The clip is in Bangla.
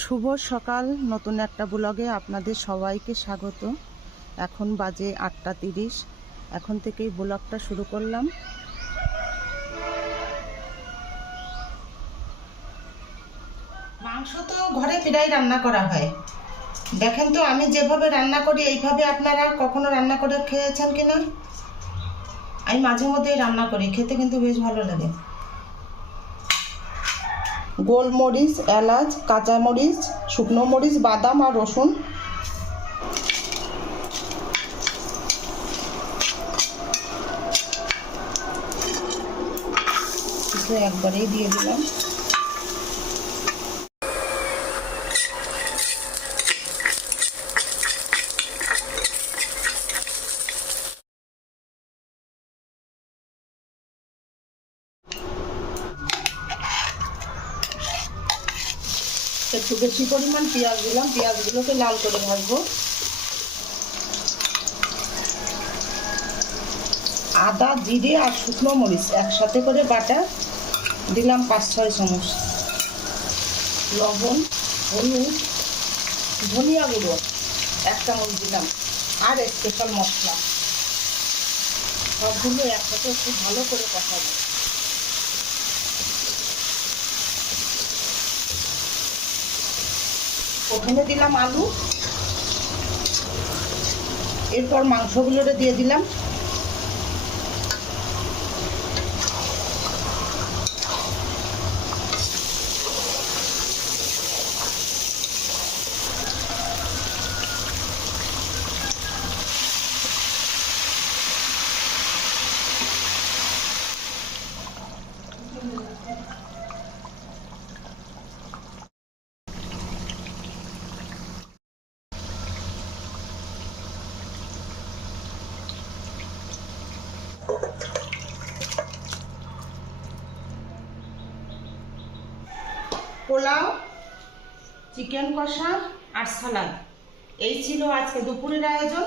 শুভ সকাল, নতুন একটা ব্লগে আপনাদের সবাইকে স্বাগত। এখন বাজে 8:30। এখন থেকেই ব্লগটা শুরু করলাম। মাংস তো ঘরে প্রায় রান্না করা হয়। দেখেন তো আমি যেভাবে রান্না করি এইভাবে আপনারা কখনো রান্না করে খেয়েছেন কিনা? আমি মাঝে মধ্যেই রান্না করি, খেতে কিন্তু বেশ ভালো লাগে। গোলমরিচ, এলাচ, কাঁচামরিচ, শুকনো মরিচ, বাদাম আর রসুন একবারেই দিয়ে দিলাম। একটু বেশি পরিমাণ পেঁয়াজ দিলাম, পেঁয়াজগুলোকে লাল করে ভাজবো। আদা, জিরে আর শুকনো মরিচ একসাথে করে বাটা দিলাম 5-6 চামচ। লবণ, হলুদ, ধনিয়া গুঁড়ো 1 চামচ দিলাম আর স্পেশাল মশলা। সবগুলো একসাথে খুব ভালো করে কষাবো। ওখানে দিলাম আলু, এরপর মাংসগুলোরে দিয়ে দিলাম। পোলাও, চিকেন কষা আর সালাদ, এই ছিল আজকে দুপুরের আয়োজন।